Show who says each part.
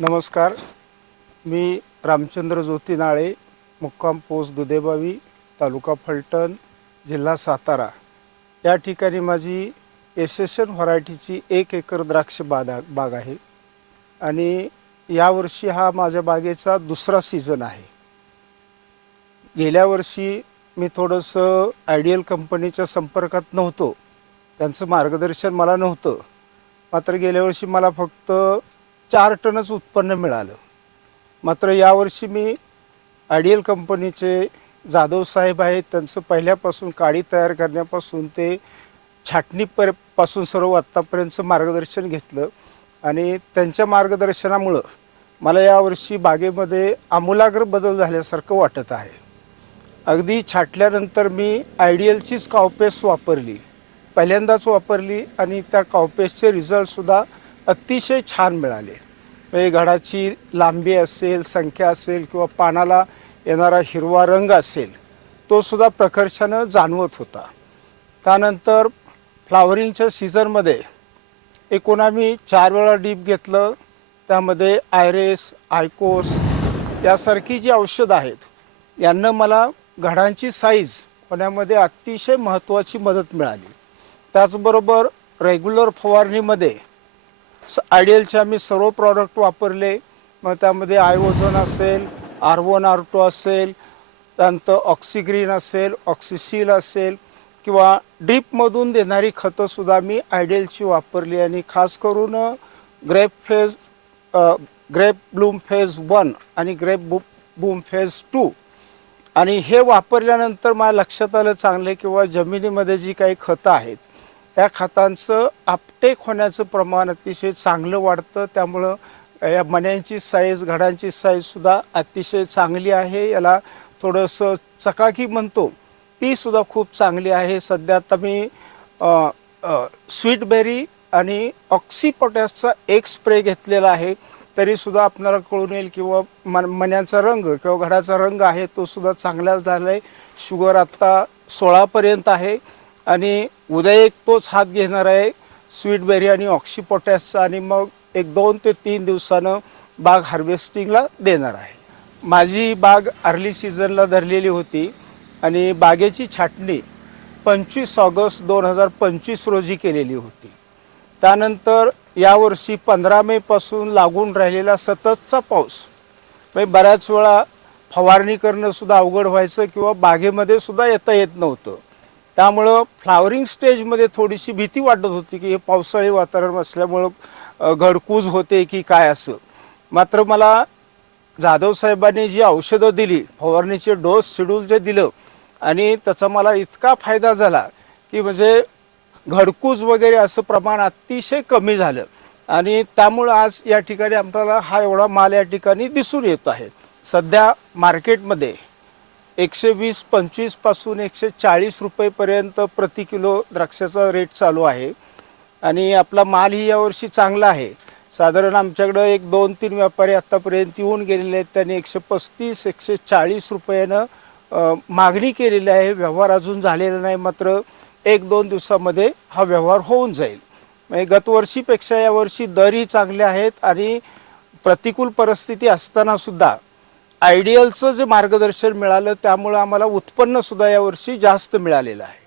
Speaker 1: नमस्कार. मी रामचंद्र ज्योती नाळे मुक्काम पोस्ट दुधेबावी तालुका फलटण जिल्हा सातारा. या ठिकाणी माझी एसेशन व्हरायटीची एक एकर द्राक्ष बादा बाग आहे. आणि यावर्षी हा माझ्या बागेचा दुसरा सीझन आहे. गेल्या वर्षी मी थोडंसं आयडियल कंपनीच्या संपर्कात नव्हतो. त्यांचं मार्गदर्शन मला नव्हतं. मात्र गेल्या वर्षी मला फक्त चार टनच उत्पन्न मिळालं. मात्र यावर्षी मी आयडियल कंपनीचे जाधव साहेब आहेत त्यांचं पहिल्यापासून काडी तयार करण्यापासून ते छाटणीपरपासून सर्व आत्तापर्यंतचं मार्गदर्शन घेतलं आणि त्यांच्या मार्गदर्शनामुळं मला यावर्षी बागेमध्ये आमूलाग्र बदल झाल्यासारखं वाटत आहे. अगदी छाटल्यानंतर मी आयडियलचीच कावपेस्ट वापरली पहिल्यांदाच वापरली आणि त्या कावपेस्टचे रिझल्टसुद्धा अतिशय छान मिळाले. म्हणजे घडाची लांबी असेल संख्या असेल किंवा पानाला येणारा हिरवा रंग असेल तो सुद्धा प्रकर्षानं जाणवत होता. त्यानंतर फ्लावरिंगच्या सीझनमध्ये एकूण आम्ही चार वेळा डीप घेतलं त्यामध्ये आयरेस आयकोस यासारखी जी औषधं आहेत यांना मला घडांची साईज होण्यामध्ये अतिशय महत्त्वाची मदत मिळाली. त्याचबरोबर रेग्युलर फवारणीमध्ये आयडियलचे आम्ही सर्व प्रॉडक्ट वापरले. मग त्यामध्ये आयओझोन असेल आर वन आर टू असेल त्यानंतर ऑक्सिग्रीन असेल ऑक्सिसिल असेल किंवा डीपमधून देणारी खतंसुद्धा मी आयडियलची वापरली. आणि खास करून grape phase grape bloom phase one आणि grape boo boom phase two आणि हे वापरल्यानंतर मला लक्षात आलं चांगले किंवा जमिनीमध्ये जी काही खतं आहेत या खतांचं आपटेक होण्याचं प्रमाण अतिशय चांगलं वाढतं. त्यामुळं या मण्यांची साईज घडांची साईजसुद्धा अतिशय चांगली आहे. याला थोडंसं चकाकी म्हणतो तीसुद्धा खूप चांगली आहे. सध्या आता मी स्वीटबेरी आणि ऑक्सिपोटॅसचा एक स्प्रे घेतलेला आहे. तरीसुद्धा आपल्याला कळून येईल किंवा मन मण्यांचा रंग किंवा घडाचा रंग आहे तो सुद्धा चांगलाच झाला आहे शुगर आत्ता सोळापर्यंत आहे. आणि उद्या एक तोच हात घेणार आहे स्वीटबेरी आणि ऑक्सिपोटॅसचा आणि मग एक दोन ते तीन दिवसानं बाग हार्वेस्टिंगला देणार आहे. माझी बाग अर्ली सीझनला धरलेली होती आणि बागेची छाटणी पंचवीस ऑगस्ट दोन हजार पंचवीस रोजी केलेली होती. त्यानंतर यावर्षी पंधरा मेपासून लागून राहिलेला सततचा पाऊस. म्हणजे बऱ्याच वेळा फवारणी करणंसुद्धा अवघड व्हायचं किंवा बागेमध्ये सुद्धा येता येत नव्हतं. त्यामुळं फ्लावरिंग स्टेजमध्ये थोडीशी भीती वाटत होती की हे पावसाळी वातावरण असल्यामुळं घडकूज होते की काय असं. मात्र मला जाधव साहेबांनी जी औषधं दिली फवारणीचे डोस शेड्यूल जे दिलं आणि त्याचा मला इतका फायदा झाला की म्हणजे घडकूज वगैरे असं प्रमाण अतिशय कमी झालं. आणि त्यामुळं आज या ठिकाणी आपल्याला हा एवढा माल या ठिकाणी दिसून येत आहे. सध्या मार्केटमध्ये एकशे वीस पंचवीसपासून एकशे चाळीस रुपयेपर्यंत प्रति किलो द्राक्षाचा रेट चालू आहे. आणि आपला मालही यावर्षी चांगला आहे. साधारण आमच्याकडं एक दोन तीन व्यापारी आत्तापर्यंत येऊन गेलेले आहेत. त्यांनी एकशे पस्तीस एकशे चाळीस रुपयानं मागणी केलेली आहे. व्यवहार अजून झालेला नाही. मात्र एक दोन दिवसामध्ये हा व्यवहार होऊन जाईल. म्हणजे गतवर्षीपेक्षा यावर्षी दरही चांगले आहेत. आणि प्रतिकूल परिस्थिती असतानासुद्धा आयडियलचं जे मार्गदर्शन मिळालं त्यामुळं आम्हाला उत्पन्नसुद्धा यावर्षी जास्त मिळालेलं आहे.